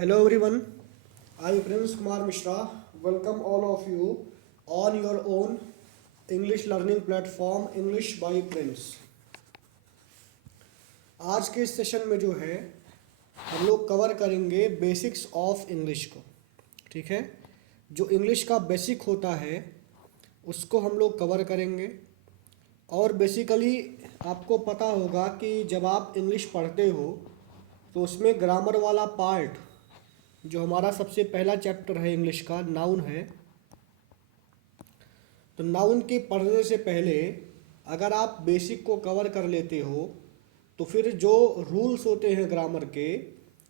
Hello everyone, I Prince Kumar Mishra welcome all of you on your own English learning platform English by Prince। आज के इस session में जो है हम लोग कवर करेंगे बेसिक्स ऑफ इंग्लिश को। ठीक है, जो इंग्लिश का बेसिक होता है उसको हम लोग कवर करेंगे। और बेसिकली आपको पता होगा कि जब आप इंग्लिश पढ़ते हो तो उसमें ग्रामर वाला पार्ट जो हमारा सबसे पहला चैप्टर है इंग्लिश का, नाउन है। तो नाउन के पढ़ने से पहले अगर आप बेसिक को कवर कर लेते हो तो फिर जो रूल्स होते हैं ग्रामर के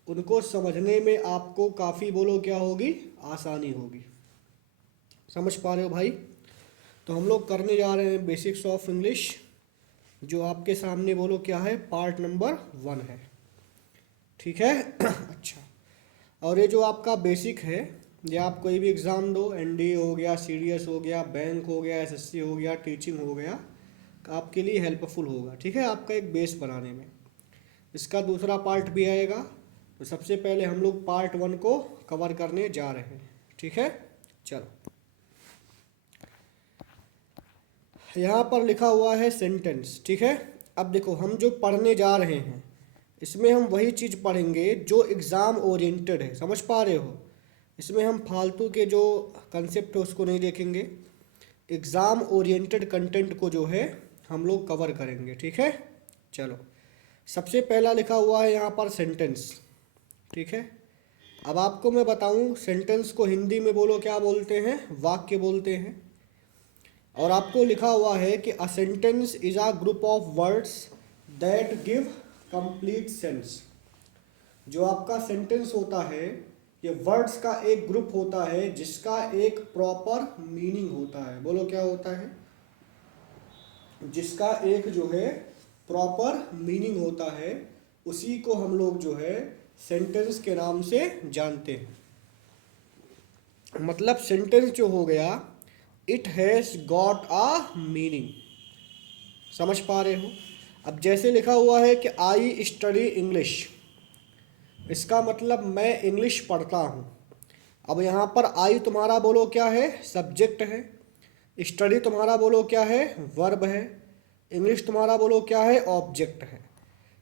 उनको समझने में आपको काफ़ी बोलो क्या होगी, आसानी होगी। समझ पा रहे हो भाई? तो हम लोग करने जा रहे हैं बेसिक्स ऑफ इंग्लिश, जो आपके सामने बोलो क्या है, पार्ट नंबर 1 है। ठीक है अच्छा, और ये जो आपका बेसिक है ये आप कोई भी एग्ज़ाम दो, एनडीए हो गया, सीडीएस हो गया, बैंक हो गया, एसएससी हो गया, टीचिंग हो गया, आपके लिए हेल्पफुल होगा। ठीक है, आपका एक बेस बनाने में। इसका दूसरा पार्ट भी आएगा, तो सबसे पहले हम लोग पार्ट 1 को कवर करने जा रहे हैं। ठीक है, चलो यहाँ पर लिखा हुआ है सेंटेंस। ठीक है, अब देखो हम जो पढ़ने जा रहे हैं इसमें हम वही चीज़ पढ़ेंगे जो एग्ज़ाम ओरिएंटेड है। समझ पा रहे हो? इसमें हम फालतू के जो कंसेप्ट है उसको नहीं देखेंगे, एग्ज़ाम ओरिएंटेड कंटेंट को जो है हम लोग कवर करेंगे। ठीक है, चलो सबसे पहला लिखा हुआ है यहाँ पर सेंटेंस। ठीक है, अब आपको मैं बताऊँ सेंटेंस को हिंदी में बोलो क्या बोलते हैं, वाक्य बोलते हैं। और आपको लिखा हुआ है कि a sentence is a group of words that give complete sense. जो आपका सेंटेंस होता है ये वर्ड्स का एक ग्रुप होता है जिसका एक प्रॉपर मीनिंग होता है। बोलो क्या होता है? जिसका एक जो है प्रॉपर मीनिंग होता है, उसी को हम लोग जो है सेंटेंस के नाम से जानते हैं। मतलब सेंटेंस जो हो गया, it has got a meaning. समझ पा रहे हो? अब जैसे लिखा हुआ है कि आई स्टडी इंग्लिश, इसका मतलब मैं इंग्लिश पढ़ता हूँ। अब यहाँ पर आई तुम्हारा बोलो क्या है, सब्जेक्ट है। स्टडी तुम्हारा बोलो क्या है, वर्ब है। इंग्लिश तुम्हारा बोलो क्या है, ऑब्जेक्ट है।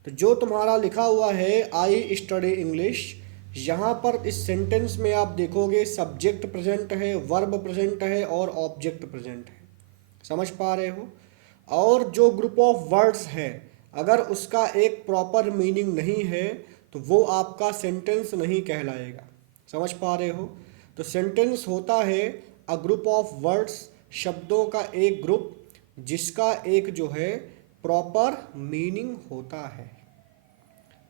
तो जो तुम्हारा लिखा हुआ है आई स्टडी इंग्लिश, यहाँ पर इस सेंटेंस में आप देखोगे सब्जेक्ट प्रेजेंट है, वर्ब प्रेजेंट है और ऑब्जेक्ट प्रेजेंट है। समझ पा रहे हो? और जो ग्रुप ऑफ वर्ड्स है अगर उसका एक प्रॉपर मीनिंग नहीं है तो वो आपका सेंटेंस नहीं कहलाएगा। समझ पा रहे हो? तो सेंटेंस होता है अ ग्रुप ऑफ वर्ड्स, शब्दों का एक ग्रुप जिसका एक जो है प्रॉपर मीनिंग होता है।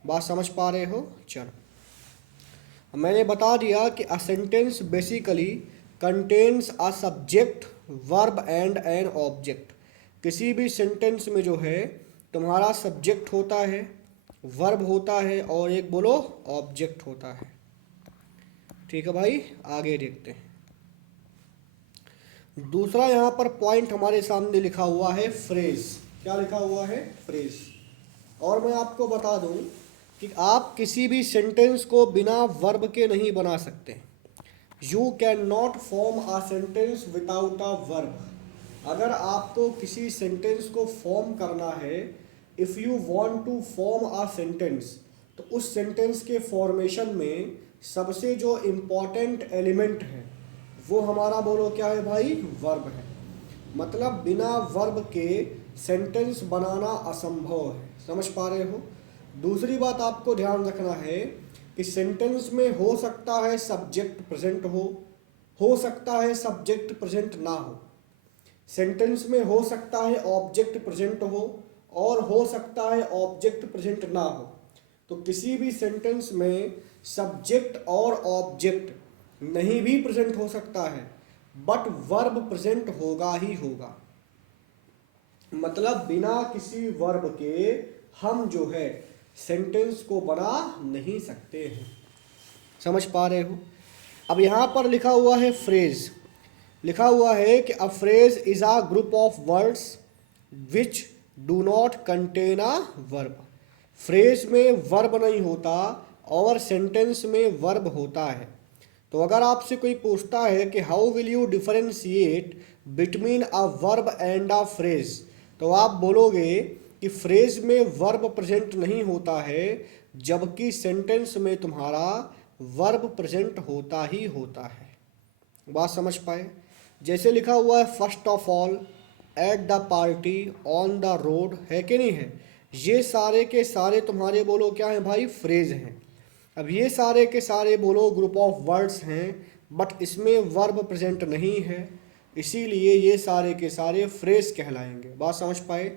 बात समझ पा रहे हो? चलो मैंने बता दिया कि a sentence basically contains a subject, verb and an object. किसी भी सेंटेंस में जो है तुम्हारा सब्जेक्ट होता है, वर्ब होता है और एक बोलो ऑब्जेक्ट होता है। ठीक है भाई, आगे देखते हैं। दूसरा यहाँ पर पॉइंट हमारे सामने लिखा हुआ है फ्रेज। क्या लिखा हुआ है? फ्रेज। और मैं आपको बता दूं कि आप किसी भी सेंटेंस को बिना वर्ब के नहीं बना सकते। You can not form a sentence without a verb. अगर आपको किसी सेंटेंस को फॉर्म करना है, if you want to form a sentence, तो उस सेंटेंस के फॉर्मेशन में सबसे जो इम्पॉर्टेंट एलिमेंट है वो हमारा बोलो क्या है भाई, वर्ब है। मतलब बिना वर्ब के सेंटेंस बनाना असंभव है। समझ पा रहे हो? दूसरी बात आपको ध्यान रखना है कि सेंटेंस में हो सकता है सब्जेक्ट प्रेजेंट हो सकता है सब्जेक्ट प्रेजेंट ना हो। सेंटेंस में हो सकता है ऑब्जेक्ट प्रेजेंट हो और हो सकता है ऑब्जेक्ट प्रेजेंट ना हो। तो किसी भी सेंटेंस में सब्जेक्ट और ऑब्जेक्ट नहीं भी प्रेजेंट हो सकता है, बट वर्ब प्रेजेंट होगा ही होगा। मतलब बिना किसी वर्ब के हम जो है सेंटेंस को बना नहीं सकते हैं। समझ पा रहे हो? अब यहाँ पर लिखा हुआ है फ्रेज। लिखा हुआ है कि a phrase is a group of words which do not contain a verb. Phrase में वर्ब नहीं होता और सेंटेंस में वर्ब होता है। तो अगर आपसे कोई पूछता है कि how will you differentiate between a verb and a phrase, तो आप बोलोगे कि फ्रेज में वर्ब प्रेजेंट नहीं होता है, जबकि सेंटेंस में तुम्हारा वर्ब प्रेजेंट होता ही होता है। बात समझ पाए? जैसे लिखा हुआ है first of all, at the party, on the road, है कि नहीं है? ये सारे के सारे तुम्हारे बोलो क्या है भाई? फ्रेज हैं। अब ये सारे के सारे बोलो ग्रुप ऑफ वर्ड्स हैं, बट इसमें वर्ब प्रेजेंट नहीं है, इसीलिए ये सारे के सारे फ्रेज कहलाएंगे। बात समझ पाए?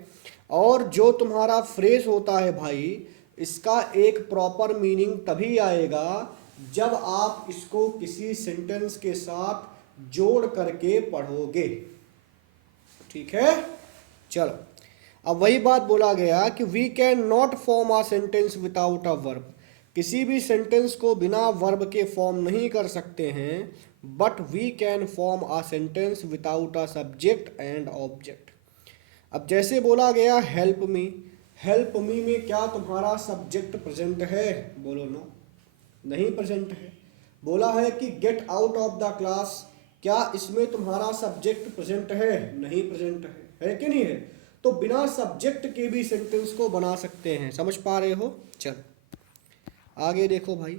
और जो तुम्हारा फ्रेज होता है भाई, इसका एक प्रॉपर मीनिंग तभी आएगा जब आप इसको किसी सेंटेंस के साथ जोड़ करके पढ़ोगे। ठीक है, चलो। अब वही बात बोला गया कि we can not form a sentence without a verb. किसी भी सेंटेंस को बिना वर्ब के फॉर्म नहीं कर सकते हैं, but we can form a sentence without a subject and object. अब जैसे बोला गया हेल्प मी, हेल्प मी में क्या तुम्हारा सब्जेक्ट प्रेजेंट है? बोलो नो, नहीं प्रेजेंट है। बोला है कि get out of the class, क्या इसमें तुम्हारा सब्जेक्ट प्रेजेंट है? नहीं प्रेजेंट है कि नहीं है? तो बिना सब्जेक्ट के भी सेंटेंस को बना सकते हैं। समझ पा रहे हो? चल आगे देखो भाई,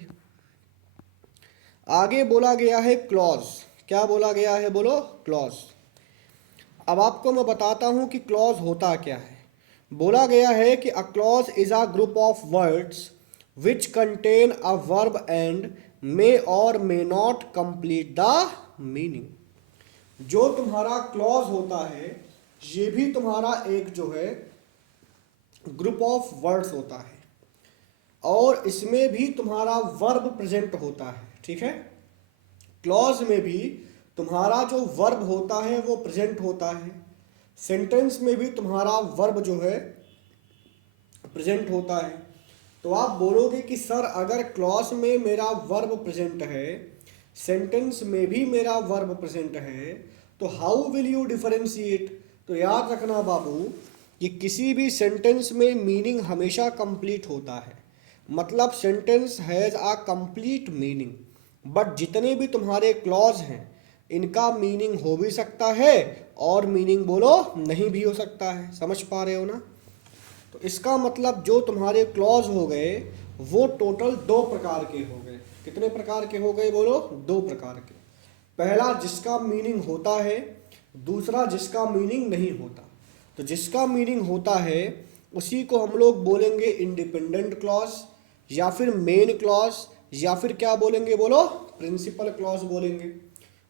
आगे बोला गया है क्लॉज। क्या बोला गया है? बोलो क्लॉज। अब आपको मैं बताता हूं कि क्लॉज होता क्या है। बोला गया है कि a clause is a group of words which contain a verb and may or may not complete the meaning. जो तुम्हारा क्लॉज होता है, ये भी तुम्हारा एक जो है ग्रुप ऑफ वर्ड्स होता है, और इसमें भी तुम्हारा वर्ब प्रेजेंट होता है। ठीक है, क्लॉज में भी तुम्हारा जो वर्ब होता है वो प्रेजेंट होता है, सेंटेंस में भी तुम्हारा वर्ब जो है प्रेजेंट होता है। तो आप बोलोगे कि सर अगर क्लॉज में मेरा वर्ब प्रेजेंट है, सेंटेंस में भी मेरा वर्ब प्रेजेंट है, तो हाउ विल यू डिफरेंशिएट? तो याद रखना बाबू कि किसी भी सेंटेंस में मीनिंग हमेशा कंप्लीट होता है, मतलब sentence has a complete meaning. But जितने भी तुम्हारे क्लॉज हैं, इनका मीनिंग हो भी सकता है और मीनिंग बोलो नहीं भी हो सकता है। समझ पा रहे हो ना? तो इसका मतलब जो तुम्हारे क्लॉज हो गए वो टोटल दो प्रकार के हो गए। कितने प्रकार के हो गए? बोलो दो प्रकार के। पहला जिसका मीनिंग होता है, दूसरा जिसका मीनिंग नहीं होता। तो जिसका मीनिंग होता है उसी को हम लोग बोलेंगे इंडिपेंडेंट क्लॉज, या फिर मेन क्लॉज, या फिर क्या बोलेंगे? बोलो प्रिंसिपल क्लॉज बोलेंगे।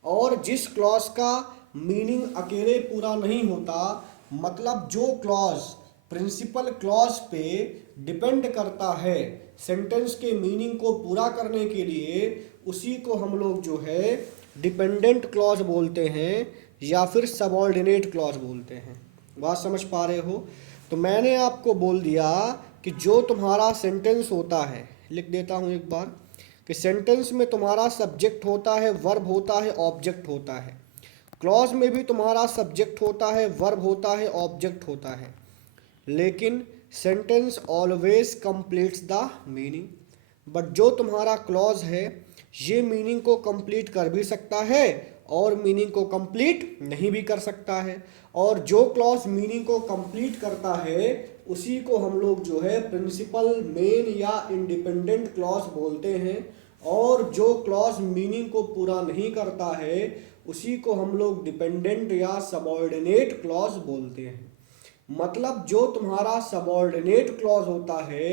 और जिस क्लॉज का मीनिंग अकेले पूरा नहीं होता, मतलब जो क्लॉज प्रिंसिपल क्लॉज पे डिपेंड करता है सेंटेंस के मीनिंग को पूरा करने के लिए, उसी को हम लोग जो है डिपेंडेंट क्लॉज बोलते हैं या फिर सबऑर्डिनेट क्लॉज बोलते हैं। बात समझ पा रहे हो? तो मैंने आपको बोल दिया कि जो तुम्हारा सेंटेंस होता है, लिख देता हूँ एक बार, कि सेंटेंस में तुम्हारा सब्जेक्ट होता है, वर्ब होता है, ऑब्जेक्ट होता है। क्लॉज में भी तुम्हारा सब्जेक्ट होता है, वर्ब होता है, ऑब्जेक्ट होता है, लेकिन sentence always completes the meaning. But जो तुम्हारा क्लॉज है ये मीनिंग को कंप्लीट कर भी सकता है और मीनिंग को कंप्लीट नहीं भी कर सकता है। और जो क्लॉज मीनिंग को कंप्लीट करता है उसी को हम लोग जो है प्रिंसिपल, मेन या इंडिपेंडेंट क्लॉज बोलते हैं, और जो क्लॉज मीनिंग को पूरा नहीं करता है उसी को हम लोग डिपेंडेंट या सबऑर्डिनेट क्लॉज बोलते हैं। मतलब जो तुम्हारा सबऑर्डिनेट क्लॉज होता है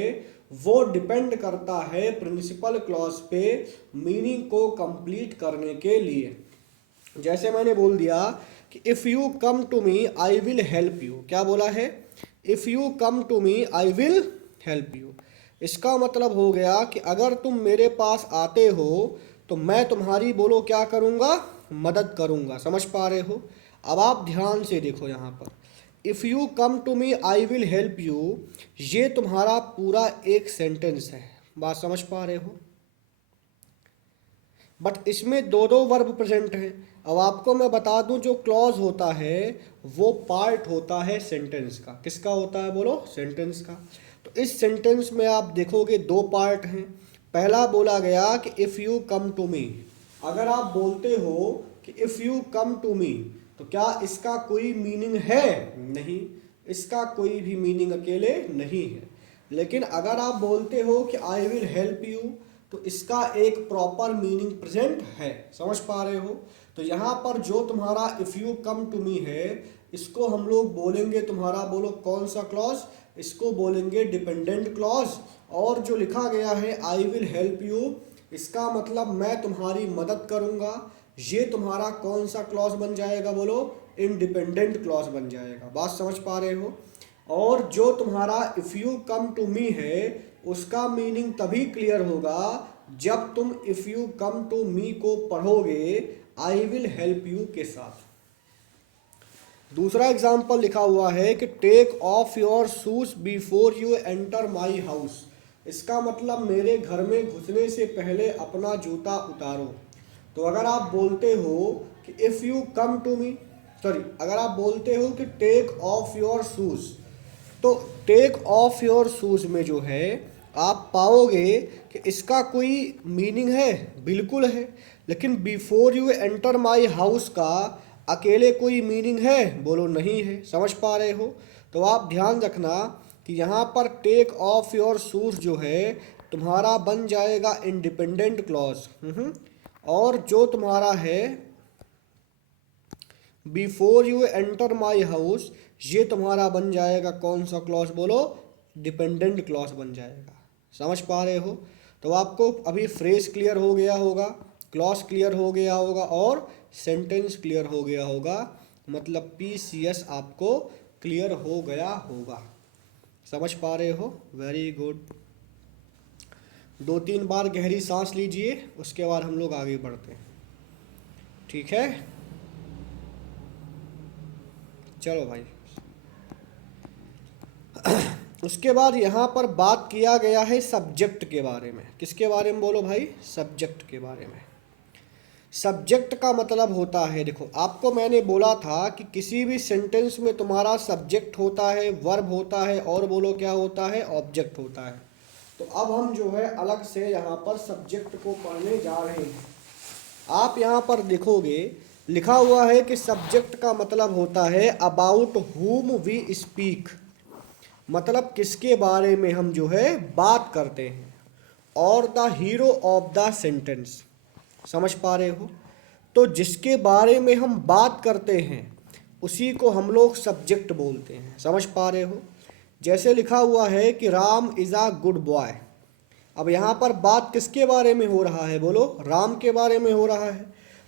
वो डिपेंड करता है प्रिंसिपल क्लॉज पे मीनिंग को कंप्लीट करने के लिए। जैसे मैंने बोल दिया कि if you come to me I will help you. क्या बोला है? If you come to me I will help you. इसका मतलब हो गया कि अगर तुम मेरे पास आते हो तो मैं तुम्हारी बोलो क्या करूँगा? मदद करूँगा। समझ पा रहे हो? अब आप ध्यान से देखो यहाँ पर, if you come to me I will help you, ये तुम्हारा पूरा एक सेंटेंस है। बात समझ पा रहे हो? बट इसमें दो दो वर्ब प्रेजेंट हैं। अब आपको मैं बता दूं जो क्लॉज होता है वो पार्ट होता है सेंटेंस का। किसका होता है? बोलो सेंटेंस का। तो इस सेंटेंस में आप देखोगे दो पार्ट हैं। पहला बोला गया कि if you come to me, अगर आप बोलते हो कि if you come to me, तो क्या इसका कोई मीनिंग है? नहीं, इसका कोई भी मीनिंग अकेले नहीं है। लेकिन अगर आप बोलते हो कि आई विल हेल्प यू, तो इसका एक प्रॉपर मीनिंग प्रेजेंट है। समझ पा रहे हो? तो यहाँ पर जो तुम्हारा if you come to me है, इसको हम लोग बोलेंगे तुम्हारा, बोलो कौन सा क्लॉज? इसको बोलेंगे डिपेंडेंट क्लॉज। और जो लिखा गया है आई विल हेल्प यू, इसका मतलब मैं तुम्हारी मदद करूँगा, ये तुम्हारा कौन सा क्लॉज बन जाएगा? बोलो इंडिपेंडेंट क्लॉज बन जाएगा। बात समझ पा रहे हो? और जो तुम्हारा if you come to me है, उसका मीनिंग तभी क्लियर होगा जब तुम if you come to me को पढ़ोगे आई विल हेल्प यू के साथ। दूसरा एग्जाम्पल लिखा हुआ है कि take off your shoes before you enter my house, इसका मतलब मेरे घर में घुसने से पहले अपना जूता उतारो। तो अगर आप बोलते हो कि if you come to me, sorry, अगर आप बोलते हो कि टेक ऑफ योर शूज़, तो टेक ऑफ योर शूज़ में जो है आप पाओगे कि इसका कोई मीनिंग है? बिल्कुल है। लेकिन before you enter my house का अकेले कोई मीनिंग है? बोलो नहीं है। समझ पा रहे हो? तो आप ध्यान रखना कि यहाँ पर टेक ऑफ योर शूज़ जो है तुम्हारा बन जाएगा इंडिपेंडेंट क्लॉज। और जो तुम्हारा है before you enter my house, ये तुम्हारा बन जाएगा कौन सा क्लॉज? बोलो डिपेंडेंट क्लॉज बन जाएगा। समझ पा रहे हो? तो आपको अभी फ्रेज क्लियर हो गया होगा, क्लॉज क्लियर हो गया होगा और सेंटेंस क्लियर हो गया होगा, मतलब PCS आपको क्लियर हो गया होगा। समझ पा रहे हो? Very good. 2-3 बार गहरी सांस लीजिए, उसके बाद हम लोग आगे बढ़ते हैं। ठीक है, चलो भाई। उसके बाद यहाँ पर बात किया गया है सब्जेक्ट के बारे में। किसके बारे में? बोलो भाई सब्जेक्ट के बारे में। सब्जेक्ट का मतलब होता है, देखो आपको मैंने बोला था कि किसी भी सेंटेंस में तुम्हारा सब्जेक्ट होता है, वर्ब होता है और बोलो क्या होता है? ऑब्जेक्ट होता है। तो अब हम जो है अलग से यहाँ पर सब्जेक्ट को पढ़ने जा रहे हैं। आप यहाँ पर देखोगे लिखा हुआ है कि सब्जेक्ट का मतलब होता है अबाउट हुम वी स्पीक, मतलब किसके बारे में हम जो है बात करते हैं, और the hero of the sentence. समझ पा रहे हो? तो जिसके बारे में हम बात करते हैं उसी को हम लोग सब्जेक्ट बोलते हैं। समझ पा रहे हो? जैसे लिखा हुआ है कि Ram is a good boy. अब यहाँ पर बात किसके बारे में हो रहा है? बोलो राम के बारे में हो रहा है।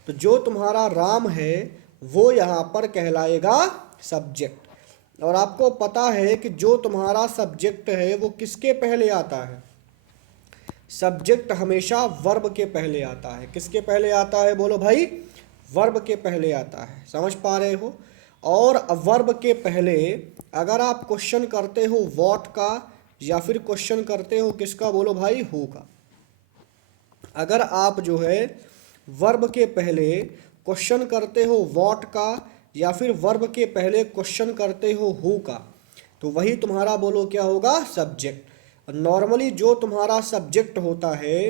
तो जो तुम्हारा राम है वो यहाँ पर कहलाएगा सब्जेक्ट। और आपको पता है कि जो तुम्हारा सब्जेक्ट है वो किसके पहले आता है? सब्जेक्ट हमेशा वर्ब के पहले आता है। किसके पहले आता है? बोलो भाई वर्ब के पहले आता है। समझ पा रहे हो? और वर्ब के पहले अगर आप क्वेश्चन करते हो व्हाट का, या फिर क्वेश्चन करते हो किसका? बोलो भाई हु का। अगर आप जो है वर्ब के पहले क्वेश्चन करते हो व्हाट का, या फिर वर्ब के पहले क्वेश्चन करते हो हु का, तो वही तुम्हारा बोलो क्या होगा? सब्जेक्ट। नॉर्मली जो तुम्हारा सब्जेक्ट होता है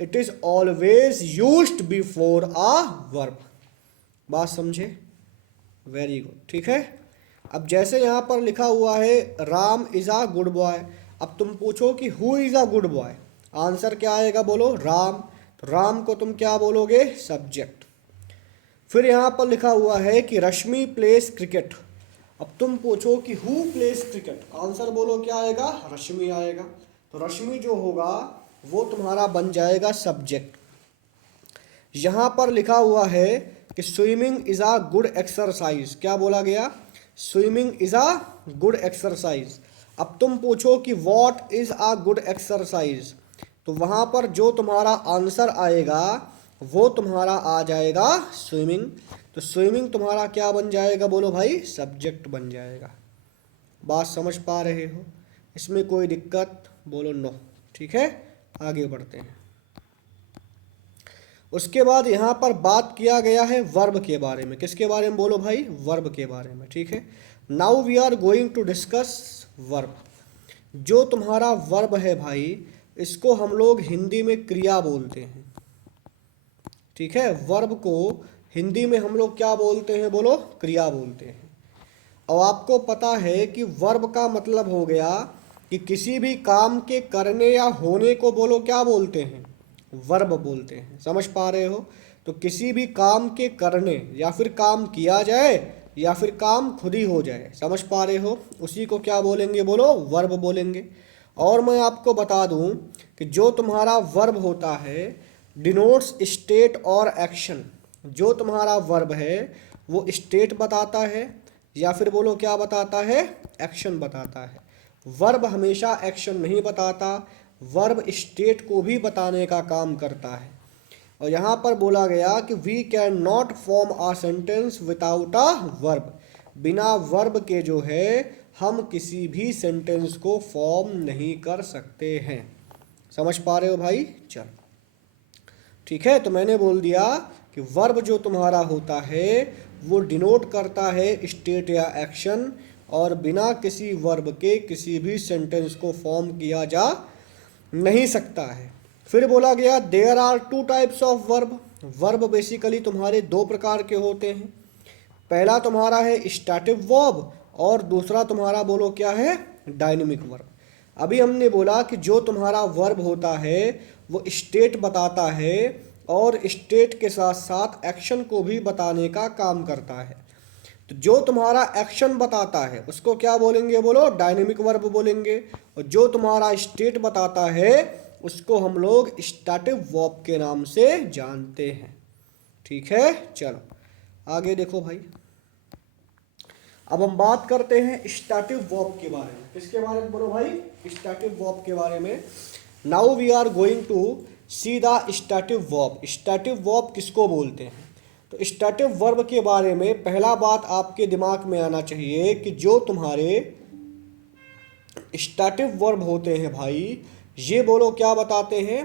it is always used before a verb. बात समझे? Very good. ठीक है, अब जैसे यहाँ पर लिखा हुआ है Ram is a good boy. अब तुम पूछो कि who is a good boy, answer क्या आएगा? बोलो राम। तो राम को तुम क्या बोलोगे? सब्जेक्ट। फिर यहाँ पर लिखा हुआ है कि रश्मि प्लेस क्रिकेट। अब तुम पूछो कि हु प्लेस क्रिकेट, आंसर बोलो क्या आएगा? रश्मि आएगा। तो रश्मि जो होगा वो तुम्हारा बन जाएगा सब्जेक्ट। यहाँ पर लिखा हुआ है कि swimming is a good exercise. क्या बोला गया? Swimming is a good exercise. अब तुम पूछो कि what is a good exercise, तो वहाँ पर जो तुम्हारा आंसर आएगा वो तुम्हारा आ जाएगा स्विमिंग। तो स्विमिंग तुम्हारा क्या बन जाएगा? बोलो भाई सब्जेक्ट बन जाएगा। बात समझ पा रहे हो? इसमें कोई दिक्कत? बोलो नो। ठीक है, आगे बढ़ते हैं। उसके बाद यहाँ पर बात किया गया है वर्ब के बारे में। किसके बारे में? बोलो भाई वर्ब के बारे में। ठीक है, now we are going to discuss verb. जो तुम्हारा वर्ब है भाई इसको हम लोग हिंदी में क्रिया बोलते हैं। ठीक है, वर्ब को हिंदी में हम लोग क्या बोलते हैं, बोलो, क्रिया बोलते हैं। और आपको पता है कि वर्ब का मतलब हो गया कि किसी भी काम के करने या होने को बोलो क्या बोलते हैं, वर्ब बोलते हैं। समझ पा रहे हो? तो किसी भी काम के करने या फिर काम किया जाए या फिर काम खुद ही हो जाए, समझ पा रहे हो, उसी को क्या बोलेंगे, बोलो, वर्ब बोलेंगे। और मैं आपको बता दूं कि जो तुम्हारा वर्ब होता है डिनोट्स स्टेट और एक्शन। जो तुम्हारा वर्ब है वो स्टेट बताता है या फिर बोलो क्या बताता है, एक्शन बताता है। वर्ब हमेशा एक्शन नहीं बताता, वर्ब स्टेट को भी बताने का काम करता है। और यहाँ पर बोला गया कि we can not form a sentence without a verb. बिना वर्ब के जो है हम किसी भी सेंटेंस को फॉर्म नहीं कर सकते हैं। समझ पा रहे हो भाई? चल ठीक है, तो मैंने बोल दिया कि वर्ब जो तुम्हारा होता है वो डिनोट करता है स्टेट या एक्शन, और बिना किसी वर्ब के किसी भी सेंटेंस को फॉर्म किया जा नहीं सकता है। फिर बोला गया there are two types of verb. Verb basically तुम्हारे दो प्रकार के होते हैं। पहला तुम्हारा है स्टैटिक वर्ब और दूसरा तुम्हारा बोलो क्या है, डायनेमिक वर्ब। अभी हमने बोला कि जो तुम्हारा वर्ब होता है वो स्टेट बताता है और स्टेट के साथ साथ एक्शन को भी बताने का काम करता है। तो जो तुम्हारा एक्शन बताता है उसको क्या बोलेंगे, बोलो, डायनेमिक वर्ब बोलेंगे। और जो तुम्हारा स्टेट बताता है उसको हम लोग स्टैटिक वर्ब के नाम से जानते हैं। ठीक है, चलो आगे देखो भाई। अब हम बात करते हैं स्टैटिक वर्ब के बारे में। किसके बारे में, बोलो भाई, स्टैटिक वर्ब के बारे में। Now we are going to see the static verb. Static verb किसको बोलते हैं? तो स्टैटिक वर्ब के बारे में पहला बात आपके दिमाग में आना चाहिए कि जो तुम्हारे स्टैटिक वर्ब होते हैं भाई, ये बोलो क्या बताते हैं,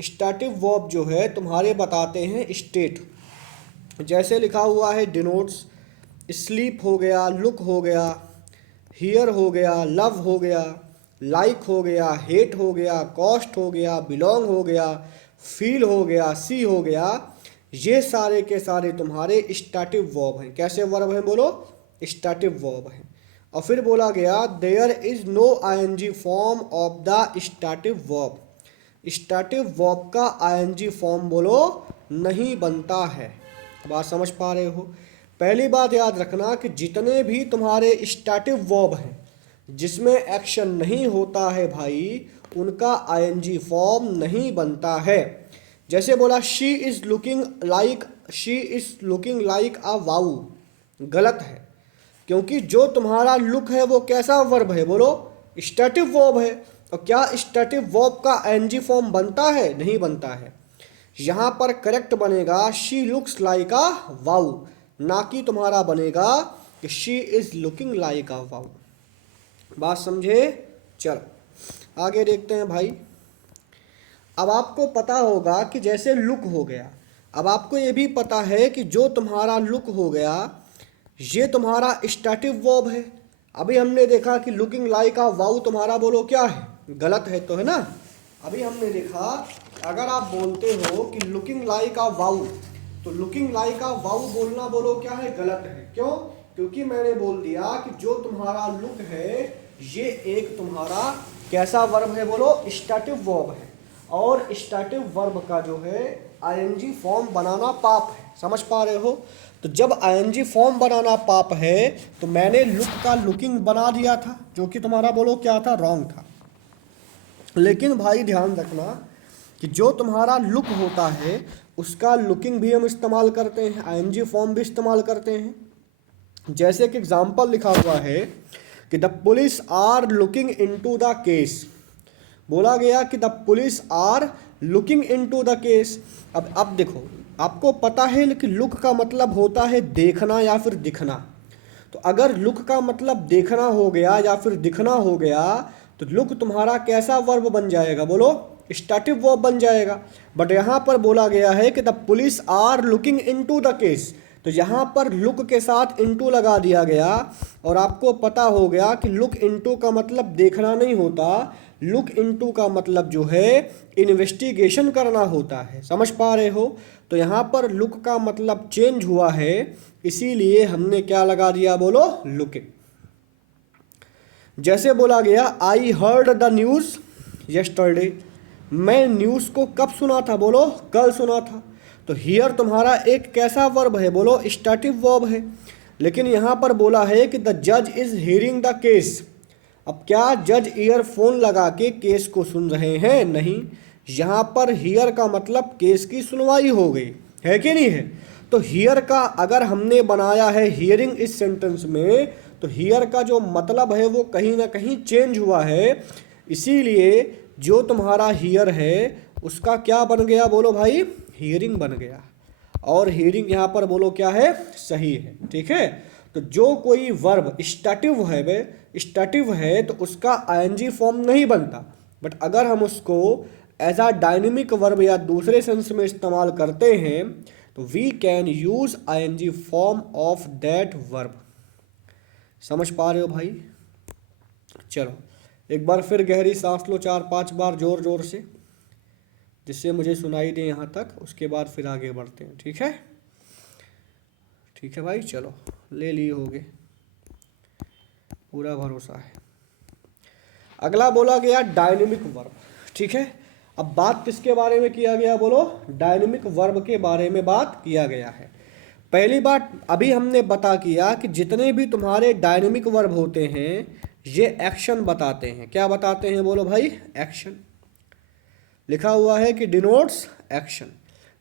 स्टैटिक वर्ब जो है तुम्हारे बताते हैं स्टेट। जैसे लिखा हुआ है डिनोट्स, स्लीप हो गया, लुक हो गया, हियर हो गया, लव हो गया, लाइक हो गया, हेट हो गया, कॉस्ट हो गया, बिलोंग हो गया, फील हो गया, सी हो गया। ये सारे के सारे तुम्हारे स्टैटिक वर्ब हैं। कैसे वर्ब हैं, बोलो, स्टैटिक वर्ब हैं। और फिर बोला गया there is no ING form of the static verb. Static verb का आईएनजी फॉर्म बोलो नहीं बनता है। बात समझ पा रहे हो? पहली बात याद रखना कि जितने भी तुम्हारे स्टैटिक वर्ब हैं जिसमें एक्शन नहीं होता है भाई, उनका आईएनजी फॉर्म नहीं बनता है। जैसे बोला she is looking like a wow, गलत है, क्योंकि जो तुम्हारा लुक है वो कैसा वर्ब है, बोलो, स्टैटिक वर्ब है। और क्या स्टैटिक वर्ब का आईएनजी फॉर्म बनता है? नहीं बनता है। यहाँ पर करेक्ट बनेगा she looks like a wow, ना कि तुम्हारा बनेगा कि she is looking like a wow. बात समझे? चलो आगे देखते हैं भाई। अब आपको पता होगा कि जैसे लुक हो गया, अब आपको ये भी पता है कि जो तुम्हारा लुक हो गया ये तुम्हारा स्टैटिक वर्ब है। अभी हमने देखा कि लुकिंग लाइक अ वाऊ तुम्हारा बोलो क्या है, गलत है, तो है ना। अभी हमने देखा अगर आप बोलते हो कि लुकिंग लाइक अ वाऊ, तो लुकिंग लाइक अ वाऊ बोलना बोलो क्या है, गलत है। क्यों? क्योंकि मैंने बोल दिया कि जो तुम्हारा लुक है ये एक तुम्हारा कैसा वर्ब है, बोलो, स्टैटिक वर्ब है। और स्टैटिक वर्ब का जो है आईएनजी फॉर्म बनाना पाप है। समझ पा रहे हो? तो जब आईएनजी फॉर्म बनाना पाप है तो मैंने लुक का लुकिंग बना दिया था, जो कि तुम्हारा बोलो क्या था, रॉन्ग था। लेकिन भाई ध्यान रखना कि जो तुम्हारा लुक होता है उसका लुकिंग भी हम इस्तेमाल करते हैं, आईएनजी फॉर्म भी इस्तेमाल करते हैं। जैसे कि एग्जाम्पल लिखा हुआ है कि the police are looking into the case. बोला गया कि the police are looking into the case. अब देखो, आपको पता है कि लुक का मतलब होता है देखना या फिर दिखना। तो अगर लुक का मतलब देखना हो गया या फिर दिखना हो गया तो लुक तुम्हारा कैसा वर्ब बन जाएगा, बोलो, स्टैटिक वर्ब बन जाएगा। बट यहाँ पर बोला गया है कि the police are looking into the case, तो यहाँ पर लुक के साथ इनटू लगा दिया गया। और आपको पता हो गया कि लुक इनटू का मतलब देखना नहीं होता, लुक इनटू का मतलब जो है इन्वेस्टिगेशन करना होता है, समझ पा रहे हो। तो यहाँ पर लुक का मतलब चेंज हुआ है, इसीलिए हमने क्या लगा दिया, बोलो लुकिंग। जैसे बोला गया I heard the news yesterday, मैं न्यूज़ को कब सुना था, बोलो कल सुना था। तो हियर तुम्हारा एक कैसा वर्ब है, बोलो स्टैटिव वर्ब है। लेकिन यहाँ पर बोला है कि द जज इज हियरिंग द केस। अब क्या जज ईयरफोन लगा के केस को सुन रहे हैं? नहीं, यहाँ पर हियर का मतलब केस की सुनवाई हो गई है कि नहीं है। तो हियर का अगर हमने बनाया है हियरिंग इस सेंटेंस में, तो हियर का जो मतलब है वो कहीं ना कहीं चेंज हुआ है, इसीलिए जो तुम्हारा हियर है उसका क्या बन गया, बोलो भाई हियरिंग बन गया। और हियरिंग यहाँ पर बोलो क्या है, सही है, ठीक है। तो जो कोई वर्ब स्टैटिव है तो उसका आईएनजी फॉर्म नहीं बनता, बट अगर हम उसको एज अ डायनेमिक वर्ब या दूसरे सेंस में इस्तेमाल करते हैं तो we can use ING form of that verb. समझ पा रहे हो भाई? चलो एक बार फिर गहरी सांस लो 4-5 बार जोर जोर से, जिससे मुझे सुनाई दे यहाँ तक, उसके बाद फिर आगे बढ़ते हैं, ठीक है? ठीक है भाई, चलो ले लिए होगे, पूरा भरोसा है। अगला बोला गया डायनेमिक वर्ब, ठीक है। अब बात किसके बारे में किया गया, बोलो डायनेमिक वर्ब के बारे में बात किया गया है। पहली बात अभी हमने बता किया कि जितने भी तुम्हारे डायनेमिक वर्ब होते हैं ये एक्शन बताते हैं। क्या बताते हैं, बोलो भाई एक्शन। लिखा हुआ है कि डिनोट्स एक्शन।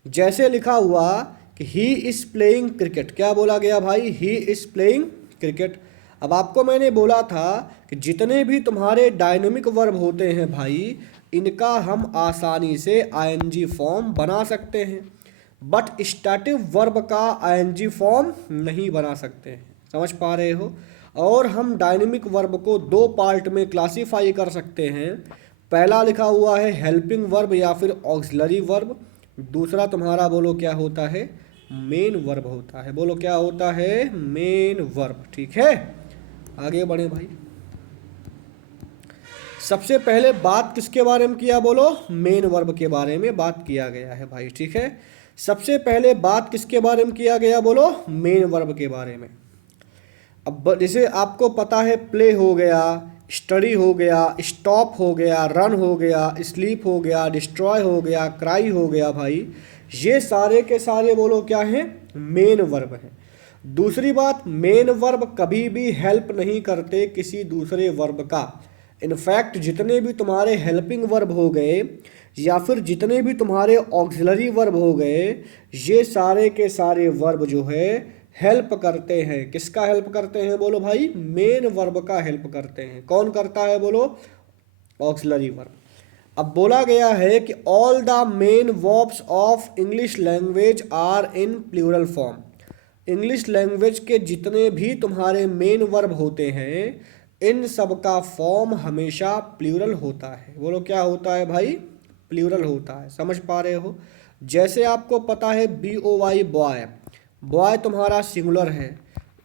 जैसे लिखा हुआ कि ही इज प्लेइंग क्रिकेट, क्या बोला गया भाई, ही इज प्लेइंग क्रिकेट। अब आपको मैंने बोला था कि जितने भी तुम्हारे डायनेमिक वर्ब होते हैं भाई, इनका हम आसानी से आईएनजी फॉर्म बना सकते हैं, बट स्टैटिव वर्ब का आईएनजी फॉर्म नहीं बना सकते हैं। समझ पा रहे हो? और हम डायनेमिक वर्ब को दो पार्ट में क्लासीफाई कर सकते हैं। पहला लिखा हुआ है हेल्पिंग वर्ब या फिर ऑक्सिलरी वर्ब, दूसरा तुम्हारा बोलो क्या होता है, मेन वर्ब होता है। बोलो क्या होता है, मेन वर्ब, ठीक है। आगे बढ़े भाई। सबसे पहले बात किसके बारे में किया, बोलो मेन वर्ब के बारे में बात किया गया है भाई, ठीक है। सबसे पहले बात किसके बारे में किया गया, बोलो मेन वर्ब के बारे में। अब जैसे आपको पता है प्ले हो गया, स्टडी हो गया, स्टॉप हो गया, रन हो गया, स्लीप हो गया, डिस्ट्रॉय हो गया, क्राई हो गया भाई, ये सारे के सारे बोलो क्या हैं, मेन वर्ब हैं। दूसरी बात, मेन वर्ब कभी भी हेल्प नहीं करते किसी दूसरे वर्ब का। इनफैक्ट जितने भी तुम्हारे हेल्पिंग वर्ब हो गए या फिर जितने भी तुम्हारे ऑक्सिलरी वर्ब हो गए, ये सारे के सारे वर्ब जो है हेल्प करते हैं। किसका हेल्प करते हैं, बोलो भाई मेन वर्ब का हेल्प करते हैं। कौन करता है, बोलो ऑक्सिलरी वर्ब। अब बोला गया है कि all the main verbs of English language are in plural form. English language के जितने भी तुम्हारे मेन वर्ब होते हैं, इन सब का फॉर्म हमेशा प्लूरल होता है। बोलो क्या होता है भाई, प्लूरल होता है। समझ पा रहे हो? जैसे आपको पता है BOY बॉय, बॉय तुम्हारा सिंगुलर है।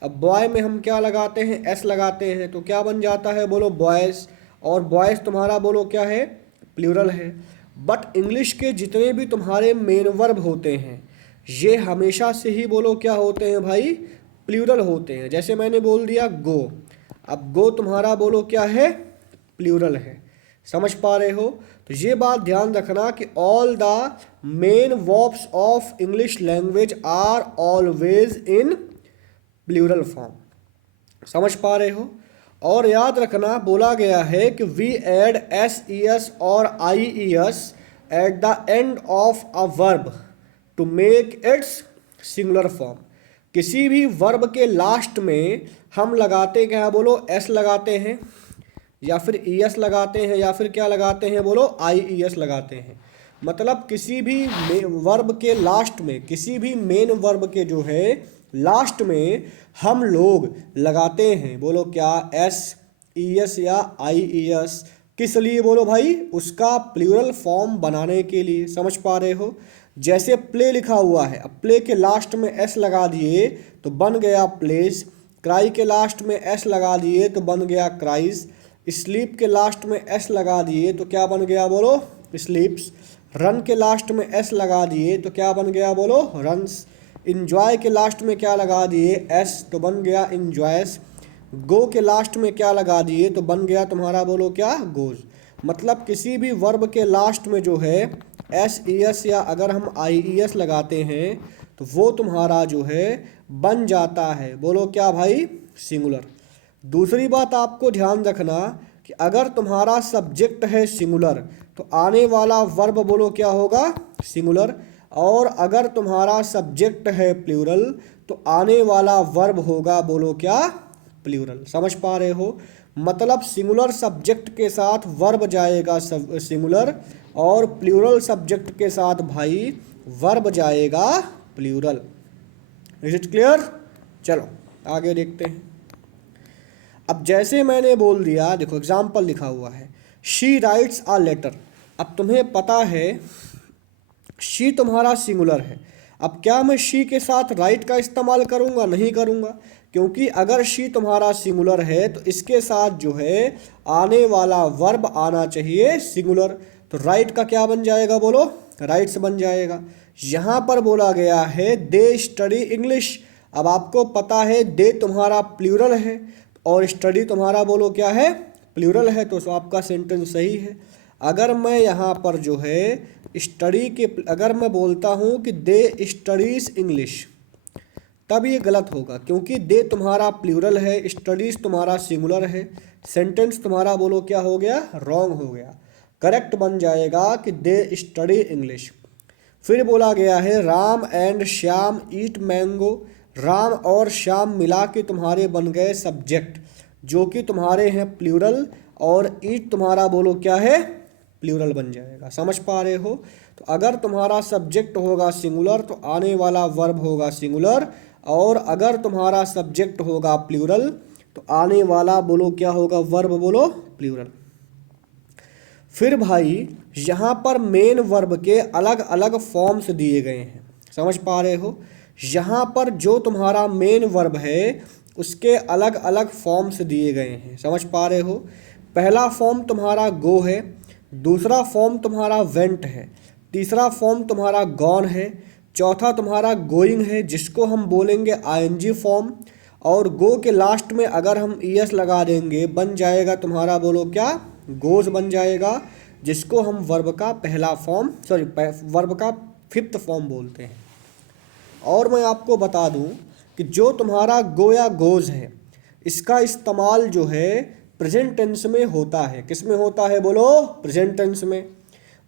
अब बॉय में हम क्या लगाते हैं, एस लगाते हैं, तो क्या बन जाता है, बोलो बॉयज़। और बॉयज़ तुम्हारा बोलो क्या है, प्लूरल है। बट इंग्लिश के जितने भी तुम्हारे मेन वर्ब होते हैं ये हमेशा से ही बोलो क्या होते हैं भाई, प्लूरल होते हैं। जैसे मैंने बोल दिया गो, अब गो तुम्हारा बोलो क्या है, प्लूरल है। समझ पा रहे हो? तो ये बात ध्यान रखना कि all the main verbs of English language are always in plural form. समझ पा रहे हो? और याद रखना बोला गया है कि वी ऐड SES और IES at the end of a verb to make its singular form. किसी भी वर्ब के लास्ट में हम लगाते क्या, बोलो S लगाते हैं या फिर ES लगाते हैं या फिर क्या लगाते हैं, बोलो IES लगाते हैं। मतलब किसी भी वर्ब के लास्ट में, किसी भी मेन वर्ब के जो है लास्ट में हम लोग लगाते हैं, बोलो क्या, SES या IES। किस लिए, बोलो भाई उसका प्लूरल फॉर्म बनाने के लिए। समझ पा रहे हो? जैसे प्ले लिखा हुआ है, अब प्ले के लास्ट में S लगा दिए तो बन गया प्लेस, क्राई के लास्ट में S लगा दिए तो बन गया क्राइज, स्लीप के लास्ट में एस लगा दिए तो क्या बन गया बोलो, स्लीप्स। रन के लास्ट में एस लगा दिए तो क्या बन गया बोलो, रन्स। इंजॉय के लास्ट में क्या लगा दिए, एस, तो बन गया इंजॉयस। गो के लास्ट में क्या लगा दिए तो बन गया तुम्हारा बोलो क्या, गोज। मतलब किसी भी वर्ब के लास्ट में जो है एस ई एस या अगर हम आई ई एस लगाते हैं तो वो तुम्हारा जो है बन जाता है बोलो क्या भाई, सिंगुलर। दूसरी बात आपको ध्यान रखना कि अगर तुम्हारा सब्जेक्ट है सिंगुलर तो आने वाला वर्ब बोलो क्या होगा, सिंगुलर। और अगर तुम्हारा सब्जेक्ट है प्लूरल तो आने वाला वर्ब होगा बोलो क्या, प्लूरल। समझ पा रहे हो, मतलब सिंगुलर सब्जेक्ट के साथ वर्ब जाएगा सिंगुलर और प्लूरल सब्जेक्ट के साथ भाई वर्ब जाएगा प्लूरल। Is it clear? चलो आगे देखते हैं। अब जैसे मैंने बोल दिया, देखो एग्जाम्पल लिखा हुआ है, शी राइट्स अ लेटर। अब तुम्हें पता है शी तुम्हारा सिंगुलर है। अब क्या मैं शी के साथ राइट का इस्तेमाल करूंगा, नहीं करूंगा, क्योंकि अगर शी तुम्हारा सिंगुलर है तो इसके साथ जो है आने वाला वर्ब आना चाहिए सिंगुलर। तो राइट का क्या बन जाएगा बोलो, राइट्स बन जाएगा। यहाँ पर बोला गया है दे स्टडी इंग्लिश। अब आपको पता है दे तुम्हारा प्लूरल है और स्टडी तुम्हारा बोलो क्या है, प्लूरल है, तो आपका सेंटेंस सही है। अगर मैं यहाँ पर जो है स्टडी के अगर मैं बोलता हूँ कि दे स्टडीज इंग्लिश, तब ये गलत होगा, क्योंकि दे तुम्हारा प्लूरल है, स्टडीज तुम्हारा सिंगुलर है। सेंटेंस तुम्हारा बोलो क्या हो गया, रॉन्ग हो गया। करेक्ट बन जाएगा कि दे स्टडी इंग्लिश। फिर बोला गया है Ram and Shyam eat mango. Ram और श्याम मिला के तुम्हारे बन गए सब्जेक्ट, जो कि तुम्हारे हैं प्लूरल, और ईट तुम्हारा बोलो क्या है, प्लूरल बन जाएगा। समझ पा रहे हो? तो अगर तुम्हारा सब्जेक्ट होगा सिंगुलर तो आने वाला वर्ब होगा सिंगुलर, और अगर तुम्हारा सब्जेक्ट होगा प्लूरल तो आने वाला बोलो क्या होगा, वर्ब बोलो प्लूरल। फिर भाई यहाँ पर मेन वर्ब के अलग अलग फॉर्म्स दिए गए हैं। समझ पा रहे हो? यहाँ पर जो तुम्हारा मेन वर्ब है उसके अलग अलग फॉर्म्स दिए गए हैं। समझ पा रहे हो? पहला फॉर्म तुम्हारा गो है, दूसरा फॉर्म तुम्हारा वेंट है, तीसरा फॉर्म तुम्हारा गॉन है, चौथा तुम्हारा गोइंग है जिसको हम बोलेंगे आईएनजी फॉर्म, और गो के लास्ट में अगर हम ईएस लगा देंगे बन जाएगा तुम्हारा बोलो क्या, गोज बन जाएगा, जिसको हम वर्ब का पहला फॉर्म वर्ब का फिफ्थ फॉर्म बोलते हैं। और मैं आपको बता दूं कि जो तुम्हारा गो या गोज है इसका इस्तेमाल जो है प्रेजेंट टेंस में होता है। किस में होता है बोलो, प्रेजेंट टेंस में।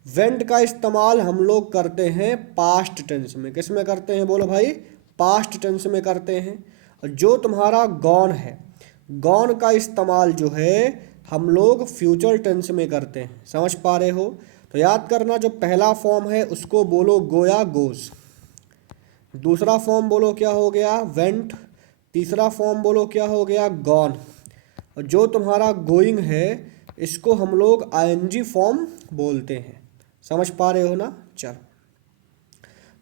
वेंट का इस्तेमाल हम लोग करते हैं पास्ट टेंस में। किस में करते हैं बोलो भाई, पास्ट टेंस में करते हैं। और जो तुम्हारा गॉन है, गॉन का इस्तेमाल जो है हम लोग फ्यूचर टेंस में करते हैं। समझ पा रहे हो? तो याद करना, जो पहला फॉर्म है उसको बोलो गो या गोज, दूसरा फॉर्म बोलो क्या हो गया, वेंट, तीसरा फॉर्म बोलो क्या हो गया, गॉन, और जो तुम्हारा गोइंग है इसको हम लोग आईएनजी फॉर्म बोलते हैं। समझ पा रहे हो ना? चलो,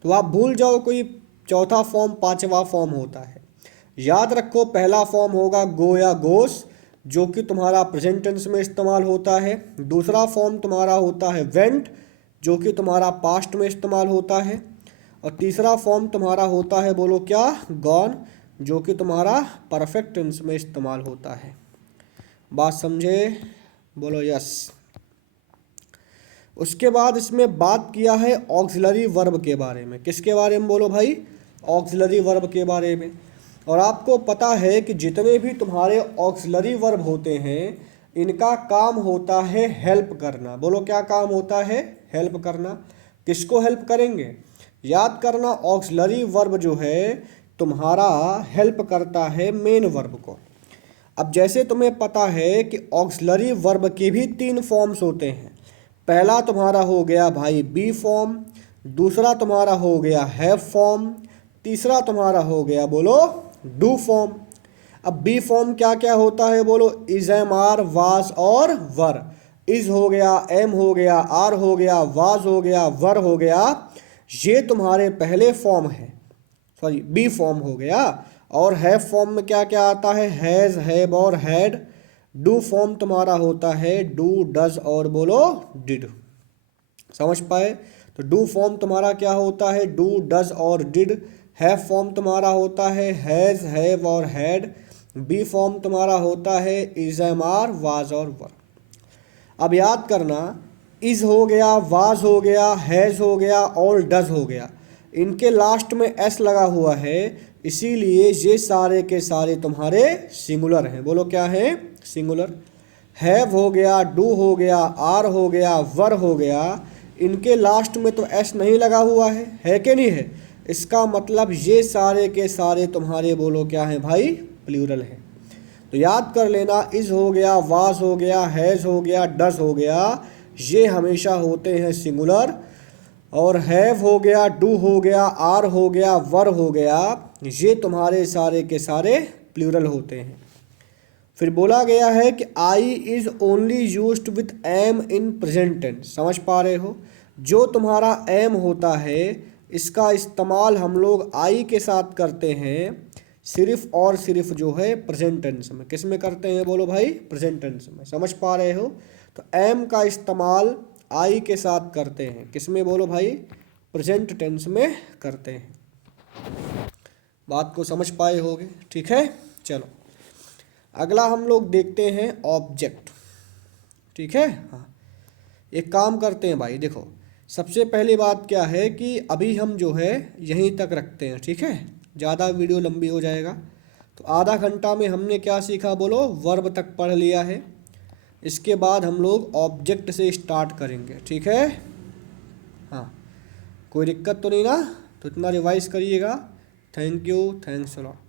तो आप भूल जाओ कोई चौथा फॉर्म पांचवा फॉर्म होता है। याद रखो पहला फॉर्म होगा गो या गोस जो कि तुम्हारा प्रेजेंट टेंस में इस्तेमाल होता है। दूसरा फॉर्म तुम्हारा होता है वेंट जो कि तुम्हारा पास्ट में इस्तेमाल होता है। और तीसरा फॉर्म तुम्हारा होता है बोलो क्या, गॉन, जो कि तुम्हारा परफेक्ट टेंस में इस्तेमाल होता है। बात समझे? बोलो यस। उसके बाद इसमें बात किया है ऑक्सिलरी वर्ब के बारे में। किसके बारे में बोलो भाई, ऑक्सिलरी वर्ब के बारे में। और आपको पता है कि जितने भी तुम्हारे ऑक्सिलरी वर्ब होते हैं इनका काम होता है हेल्प करना। बोलो क्या काम होता है, हेल्प करना। किसको हेल्प करेंगे? याद करना, ऑक्सिलरी वर्ब जो है तुम्हारा हेल्प करता है मेन वर्ब को। अब जैसे तुम्हें पता है कि ऑक्सिलरी वर्ब के भी 3 फॉर्म्स होते हैं। पहला तुम्हारा हो गया भाई बी फॉर्म, दूसरा तुम्हारा हो गया हैव फॉर्म, तीसरा तुम्हारा हो गया बोलो डू फॉर्म। अब बी फॉर्म क्या क्या होता है बोलो, इज, एम, आर, वाज और वर। इज हो गया, एम हो गया, आर हो गया, वाज हो गया, वर हो गया, ये तुम्हारे पहले फॉर्म है, सॉरी बी फॉर्म हो गया। और हैव फॉर्म में क्या क्या आता है, हैज़, हैव और हैड। डू फॉर्म तुम्हारा होता है डू, डज और बोलो डिड। समझ पाए? तो डू फॉर्म तुम्हारा क्या होता है? डू, डज और डिड। हैव फॉर्म तुम्हारा होता है हैज़, हैव और हैड। बी फॉर्म तुम्हारा होता है इज, एम, आर, वाज और वर। अब याद करना, इज हो गया, वाज हो गया, हैज़ हो गया और डज हो गया, इनके लास्ट में एस लगा हुआ है, इसीलिए ये सारे के सारे तुम्हारे सिंगुलर हैं। बोलो क्या है? सिंगुलर। हैव हो गया, डू हो गया, आर हो गया, वर हो गया, इनके लास्ट में तो एस नहीं लगा हुआ है कि नहीं है? इसका मतलब ये सारे के सारे तुम्हारे बोलो क्या है भाई? प्लूरल है। तो याद कर लेना, इज हो गया, वाज हो गया, हैज़ हो गया, डज हो गया, ये हमेशा होते हैं सिंगुलर। और हैव हो गया, डू हो गया, आर हो गया, वर हो गया, ये तुम्हारे सारे के सारे प्लूरल होते हैं। फिर बोला गया है कि I is only used with am in present tense. समझ पा रहे हो? जो तुम्हारा एम होता है इसका इस्तेमाल हम लोग आई के साथ करते हैं सिर्फ और सिर्फ जो है प्रेजेंट टेंस में। किस में करते हैं? बोलो भाई, प्रेजेंट टेंस में। समझ पा रहे हो? तो एम का इस्तेमाल आई के साथ करते हैं, किस में? बोलो भाई, प्रेजेंट टेंस में करते हैं। बात को समझ पाए होगे? ठीक है, चलो अगला हम लोग देखते हैं ऑब्जेक्ट। ठीक है, हाँ एक काम करते हैं भाई, देखो सबसे पहली बात क्या है कि अभी हम जो है यहीं तक रखते हैं। ठीक है, ज़्यादा वीडियो लंबी हो जाएगा। तो आधा घंटा में हमने क्या सीखा? बोलो, वर्ब तक पढ़ लिया है। इसके बाद हम लोग ऑब्जेक्ट से स्टार्ट करेंगे। ठीक है, हाँ कोई दिक्कत तो नहीं ना? तो इतना रिवाइज करिएगा। Thank you, thanks a lot.